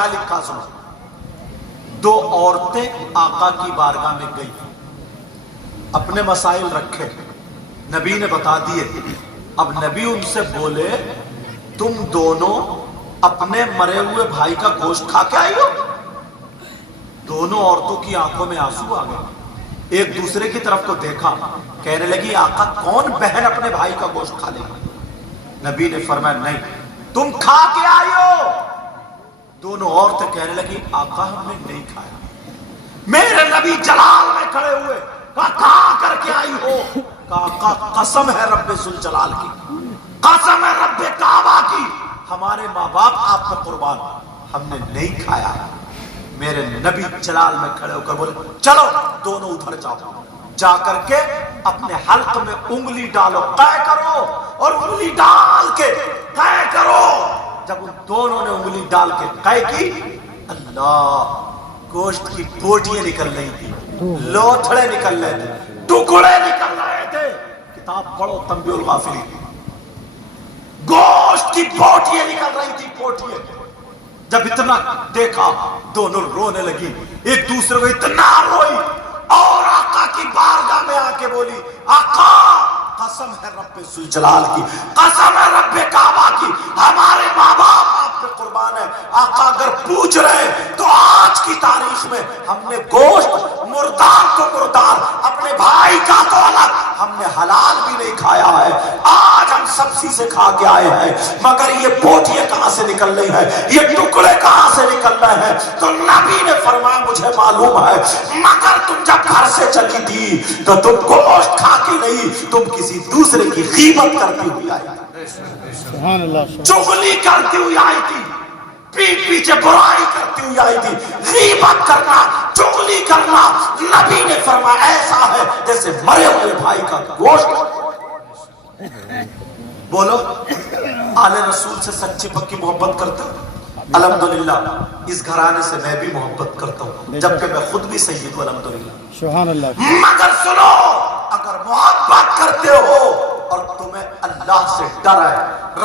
کیا لکھا سنو. دو عورتیں آقا کی بارگاہ میں گئی, اپنے مسائل رکھے, نبی نے بتا دیے. اب نبی ان سے بولے تم دونوں اپنے مرے ہوئے بھائی کا گوشت کھا کے آئی ہو؟ دونوں عورتوں کی آنکھوں میں آنسو آ گئے, ایک دوسرے کی طرف کو دیکھا, کہنے لگی آقا کون بہن اپنے بھائی کا گوشت کھا لے گی؟ نبی نے فرمایا نہیں, تم کھا کے آئی ہو. دونوں عورتیں کہنے لگی آقا ہم نے نہیں کھایا. میرے نبی جلال میں کھڑے ہوئے, کہا کھا کر کے آئی ہو؟ کہا آقا قسم ہے رب ذوالجلال کی, قسم ہے رب کعبہ کی, ہمارے ماں باپ آپ پہ قربان, ہم نے نہیں کھایا. میرے نبی جلال میں کھڑے ہو کر بولے چلو دونوں ادھر جاؤ, جا کر کے اپنے حلق میں انگلی ڈالو, قے کرو, اور انگلی ڈال کے قے کرو. جب ان دونوں نے انگلی ڈال کے قے کی, اللہ, گوشت کی بوٹیاں نکل رہی تھی, لوتھڑے نکل رہے تھے, ٹکڑے نکل رہے تھے. کتاب پڑھو تنبیہ الغافلین, گوشت کی بوٹیاں نکل رہی تھی, بوٹیاں. جب اتنا دیکھا دونوں رونے لگی, ایک دوسرے کو اتنا روئی, اور آقا کی بارگاہ میں آ کے بولی آقا قسم ہے رب ذوالجلال کی, قسم ہے رب کعبہ کی, ہمارے ماں باپ آپ پہ قربان ہے. آقا اگر پوچھ رہے تو آج کی تاریخ میں ہم نے گوشت مردار تو مردار, اپنے بھائی کا تو الگ, ہم نے حلال بھی نہیں کھایا ہے. آج ہم سبزی سے کھا کے آئے ہیں, مگر یہ بوٹیاں کہاں سے نکل رہی ہے, یہ ٹکڑے کہاں سے نکل رہے ہیں؟ تو نبی نے فرمایا مجھے معلوم ہے, مگر تم جب گھر سے چلی تھی تو تم گوشت کھا کے نہیں, تم کسی دوسرے کی غیبت کرتی ہوئی آئی تھی, چغلی کرتی ہوئی آئی تھی, پیٹ پیچھے برائی کرتی ہوئی آئی تھی. غیبت کرنا, چغلی کرنا, نبی نے فرمایا ایسا ہے جیسے مرے ہوئے بھائی کا گوشت. بولو آل رسول سے سچی پکی محبت کرتے ہو؟ الحمدللہ اس گھرانے سے میں بھی محبت کرتا ہوں, جبکہ میں خود بھی سید ہوں الحمدللہ. سبحان اللہ. مگر سنو, اگر محبت کرتے ہو اور تمہیں اللہ سے ڈر ہے,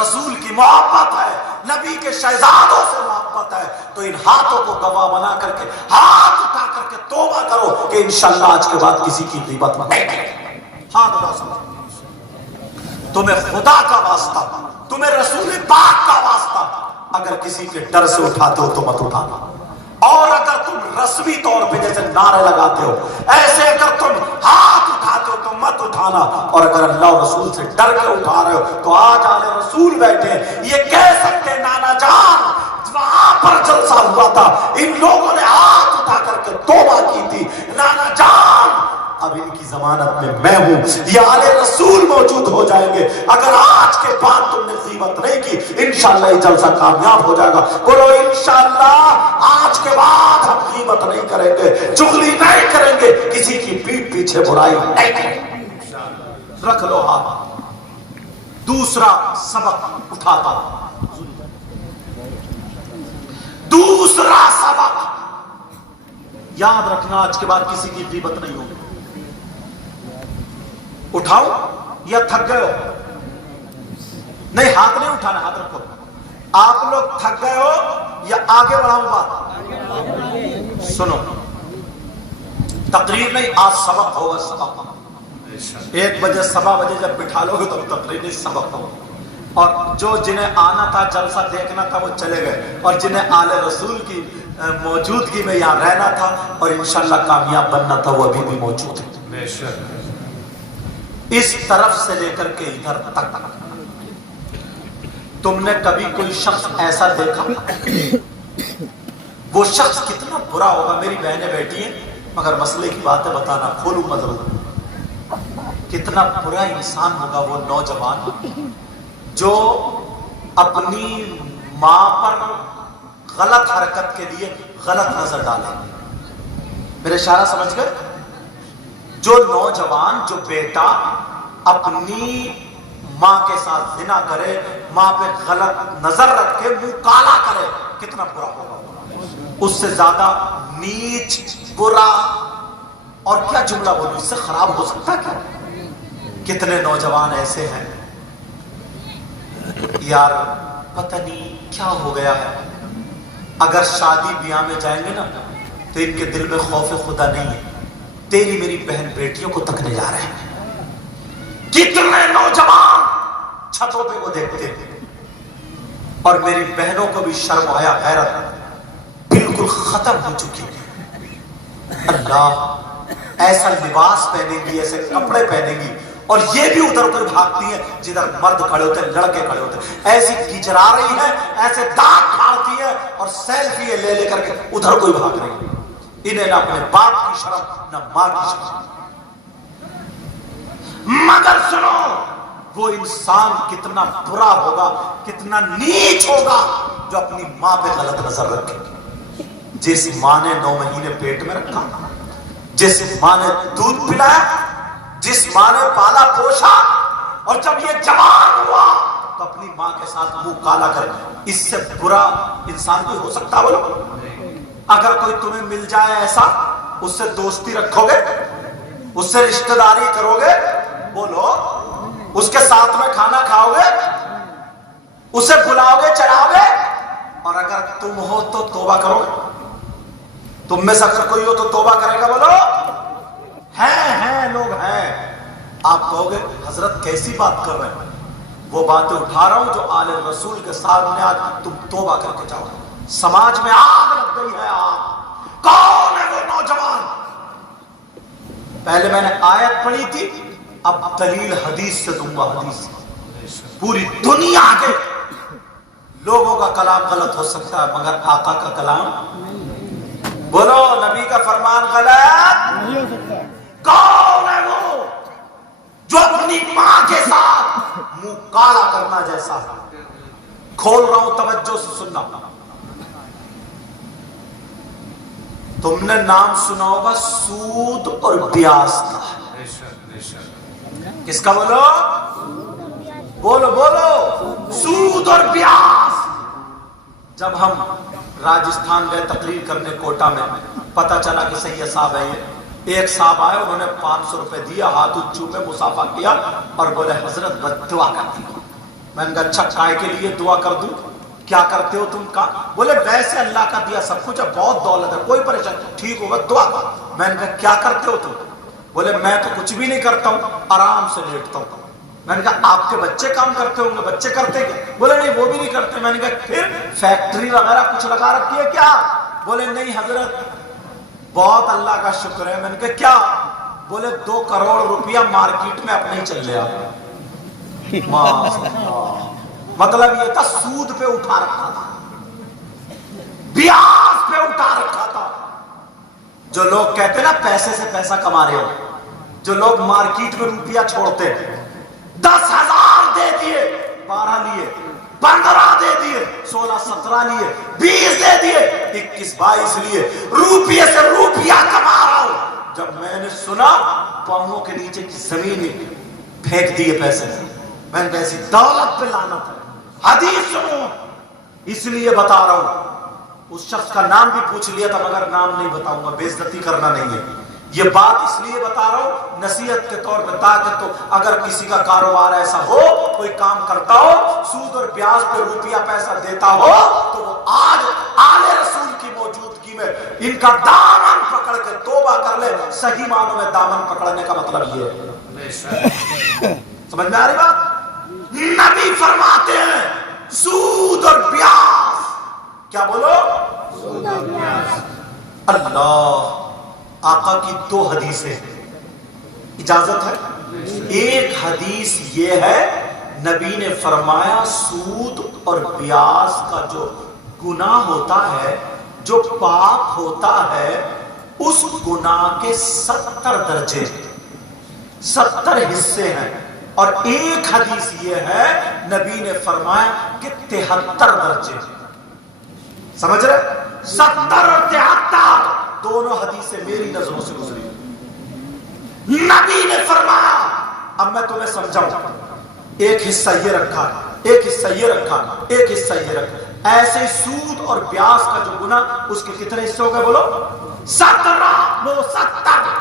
رسول کی محبت ہے, نبی کے شہزادوں سے محبت ہے, تو ان ہاتھوں کو گواہ بنا کر کے ہاتھ اٹھا کر کے توبہ کرو کہ انشاءاللہ آج کے بعد کسی کی غیبت نہیں کریں. ہاتھ اٹھا سکتے, تمہیں خدا کا واسطہ, تمہیں رسول پاک کا واسطہ, اگر کسی کے ڈر سے اٹھاتے ہو تو مت اٹھانا. اور اگر تم رسمی طور پہ جیسے نعرے لگاتے ہو ایسے اگر تم ہاتھ اٹھاتے ہو تو مت اٹھانا. اور اگر اللہ اور رسول سے ڈر کے اٹھا رہے ہو تو آج آل رسول بیٹھے ہیں, یہ کہہ سکتے نانا جان وہاں پر جلسہ ہوا تھا, ان لوگوں نے ہاتھ اٹھا کر کے توبہ کی تھی, نانا جان اب ان کی ضمانت میں ہوں, یہ آل رسول موجود ہو جائیں گے. اگر آج کے بعد تم نے غیبت نہیں کی انشاءاللہ یہ جلسہ کامیاب ہو جائے گا. بولو انشاءاللہ آج کے بعد ہم غیبت نہیں کریں گے, چغلی نہیں کریں گے, کسی کی پیٹ پیچھے برائی نہیں کریں گے. رکھ لو ہاتھ. دوسرا سبق اٹھاتا ہوں, دوسرا سبق یاد رکھنا, آج کے بعد کسی کی غیبت نہیں ہوگی. اٹھاؤ یا تھک گئے ہو؟ نہیں, ہاتھ نہیں اٹھانا, ہاتھ رکھو. آپ لوگ تھک گئے ہو یا آگے بڑھاؤں بات؟ سنو, تقریر نہیں, آج سبق ہوگا. سبق 1 بجے 1:15 بجے جب بٹھا لو گے تو تقریر نہیں, سبق ہوگا. اور جو جنہیں آنا تھا, جلسہ دیکھنا تھا, وہ چلے گئے, اور جنہیں آل رسول کی موجودگی میں یہاں رہنا تھا اور انشاءاللہ کامیاب بننا تھا, وہ ابھی بھی موجود ہے. اس طرف سے لے کر کے ادھر تک تم نے کبھی کوئی شخص ایسا دیکھا؟ وہ شخص کتنا برا ہوگا, میری بہنیں بیٹھی ہیں مگر مسئلے کی باتیں بتانا, کھولوں مضرور, کتنا برا انسان ہوگا وہ نوجوان جو اپنی ماں پر غلط حرکت کے لیے غلط نظر ڈالے. میرے اشارہ سمجھ گئے؟ جو نوجوان, جو بیٹا اپنی ماں کے ساتھ زنا کرے, ماں پہ غلط نظر رکھ کے منہ کالا کرے, کتنا برا ہوگا. اس سے زیادہ نیچ, برا, اور کیا جملہ بولوں, اس سے خراب ہو سکتا کیا؟ کتنے نوجوان ایسے ہیں یار, پتہ نہیں کیا ہو گیا ہے, اگر شادی بیاہ میں جائیں گے نا تو ان کے دل میں خوف خدا نہیں ہے. تیری میری بہن بیٹیوں کو تکنے جا رہے ہیں. کتنے نوجوان چھتوں پہ وہ دیکھتے ہیں. اور میری بہنوں کو بھی شرم آیا غیرت بالکل ختم ہو چکی ہے. اللہ ایسا لباس پہنیں گی, ایسے کپڑے پہنیں گی, اور یہ بھی ادھر ادھر بھاگتی ہیں جدھر مرد کھڑے ہوتے ہیں, لڑکے کھڑے ہوتے ہیں. ایسی کچرا رہی ہے, ایسے دانت کھاڑتی ہے, اور سیلفی لے لے کر کے ادھر کوئی بھاگ رہی ہے. انہیں نہ اپنے باپ کی شرم نہ ماں کی شرم. مگر سنو, وہ انسان کتنا برا ہوگا, کتنا نیچ ہوگا جو اپنی ماں پہ غلط نظر رکھے. جس ماں نے 9 مہینے پیٹ میں رکھا, جس ماں نے دودھ پلایا, جس ماں نے پالا پوشا, اور جب یہ جوان ہوا تو اپنی ماں کے ساتھ منہ کالا کر, اس سے برا انسان کوئی ہو سکتا بولو؟ اگر کوئی تمہیں مل جائے ایسا, اس سے دوستی رکھو گے, اس سے رشتہ داری کرو گے, بولو اس کے ساتھ میں کھانا کھاؤ گے, اسے بلاؤ گے, چڑھاؤ گے؟ اور اگر تم ہو تو توبہ کرو گے؟ تم میں سے اگر کوئی ہو تو توبہ کرے گا؟ بولو. ہیں لوگ ہیں. آپ کہو گے حضرت کیسی بات کر رہے ہیں؟ وہ باتیں اٹھا رہا ہوں جو آل رسول کے سامنے آج تم توبہ کر کے جاؤ. سماج میں آگ لگ گئی ہے. آگ. کون ہے وہ نوجوان؟ پہلے میں نے آیت پڑھی تھی, اب دلیل حدیث سے دوں گا. حدیث پوری دنیا کے لوگوں کا کلام غلط ہو سکتا ہے مگر آقا کا کلام, بولو نبی کا فرمان غلط نہیں ہو سکتا. کون ہے وہ جو اپنی ماں کے ساتھ منہ کالا کرنا جیسا ہے؟ کھول رہا ہوں, توجہ سے سننا. تم نے نام سنا ہوگا سود اور بیاس کا. کس کا؟ بولو بولو بولو. سود اور بیاس. جب ہم راجستھان گئے تقریر کرنے کوٹا میں, پتا چلا کہ سید صاحب ہیں. ایک صاحب آئے, انہوں نے 500 روپے دیا, ہاتھ چومے, مصافحہ کیا اور بولے حضرت بس دعا کر دی. میں نے کہا اچھا کائے کے لیے دعا کر دوں؟ کیا کرتے ہو تم کا؟ بولے ویسے اللہ کا دیا سب کچھ ہے, بہت دولت ہے, کوئی پریشان, ٹھیک ہوگا دعا کر. میں نے کہا کیا کرتے ہو تم؟ بولے میں تو کچھ بھی نہیں کرتا ہوں, آرام سے لیٹتا ہوں. میں نے کہا آپ کے بچے کام کرتے ہوں گے, بچے کرتے کیا؟ بولے نہیں وہ بھی نہیں کرتے. میں نے کہا پھر فیکٹری وغیرہ کچھ لگا رکھی ہے کیا؟ بولے نہیں حضرت بہت اللہ کا شکر ہے. میں نے کہا کیا؟ بولے 2 کروڑ روپیہ مارکیٹ میں اپنے ہی چل لیا. مطلب یہ تھا سود پہ اٹھا رکھا تھا, بیاس پہ اٹھا رکھا تھا. جو لوگ کہتے نا پیسے سے پیسہ کما رہے ہو, جو لوگ مارکیٹ میں روپیہ چھوڑتے, 10,000 دے دیے, 12 لیے, 15 دے دیے, 16 17 لیے, 20 دے دیے, 21 22 لیے, روپیے سے روپیہ کما رہا ہوں. جب میں نے سنا پاؤں کے نیچے کی زمین پھینک دیے پیسے. میں نے ایسی دولت پہ لعنت ہے. حدیث سنو, اس لیے بتا رہا ہوں. اس شخص کا نام بھی پوچھ لیا تھا مگر نام نہیں بتاؤں گا, بے عزتی کرنا نہیں ہے. یہ بات اس لیے بتا رہا ہوں نصیحت کے طور پہ, تاکہ تو اگر کسی کا کاروبار ایسا ہو, کوئی کام کرتا ہو, سود اور بیاج پہ روپیہ پیسہ دیتا ہو, تو وہ آج آل رسول کی موجودگی میں ان کا دامن پکڑ کے توبہ کر لے. صحیح معنوں میں دامن پکڑنے کا مطلب یہ ہے. سمجھ میں آ رہی بات؟ نبی فرماتے ہیں سود اور بیاج. کیا بولو؟ سود اور بیاج. اللہ آقا کی 2 حدیثیں, اجازت ہے؟ ایک حدیث یہ ہے نبی نے فرمایا سود اور بیاج کا جو گناہ ہوتا ہے, جو پاپ ہوتا ہے, اس گناہ کے 70 درجے 70 حصے ہیں. اور ایک حدیث یہ ہے نبی نے فرمایا کہ 73 درجے. سمجھ رہے؟ 70 اور 73 دونوں حدیثیں میری نظروں سے گزری. نبی نے فرمایا, اب میں تمہیں سمجھاؤں, ایک حصہ یہ رکھا, ایک حصہ یہ رکھا, ایک حصہ یہ رکھا. ایسے سود اور بیاج کا جو گناہ, اس کے کتنے حصے ہو گئے بولو؟ 17. وہ 70,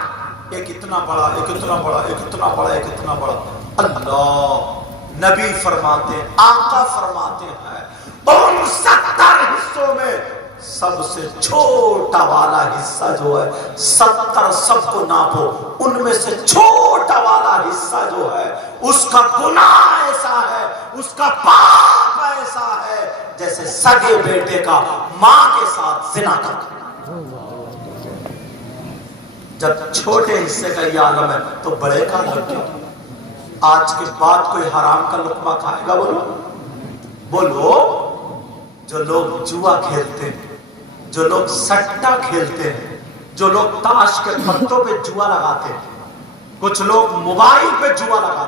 ایک اتنا بڑا, ایک اتنا بڑا, ایک اتنا بڑا, ایک اتنا بڑا. اللہ نبی فرماتے, آقا فرماتے ہیں ان 70 حصوں میں سب سے چھوٹا والا حصہ جو ہے 70 سب کو ناپو، ان میں سے چھوٹا والا حصہ جو ہے اس کا گناہ ایسا ہے، اس کا پاپ ایسا ہے جیسے سگے بیٹے کا ماں کے ساتھ زنا کرنا۔ جب چھوٹے حصے کا یہ عالم ہے تو بڑے کا عالم کیا؟ آج کے بعد کوئی حرام کا لقمہ کھائے گا؟ بولو۔ جو لوگ جوا کھیلتے ہیں، جو لوگ سٹا کھیلتے ہیں، جو لوگ تاش کے پتوں پہ جوا لگاتے ہیں، کچھ لوگ موبائل پہ جوا لگاتے ہیں۔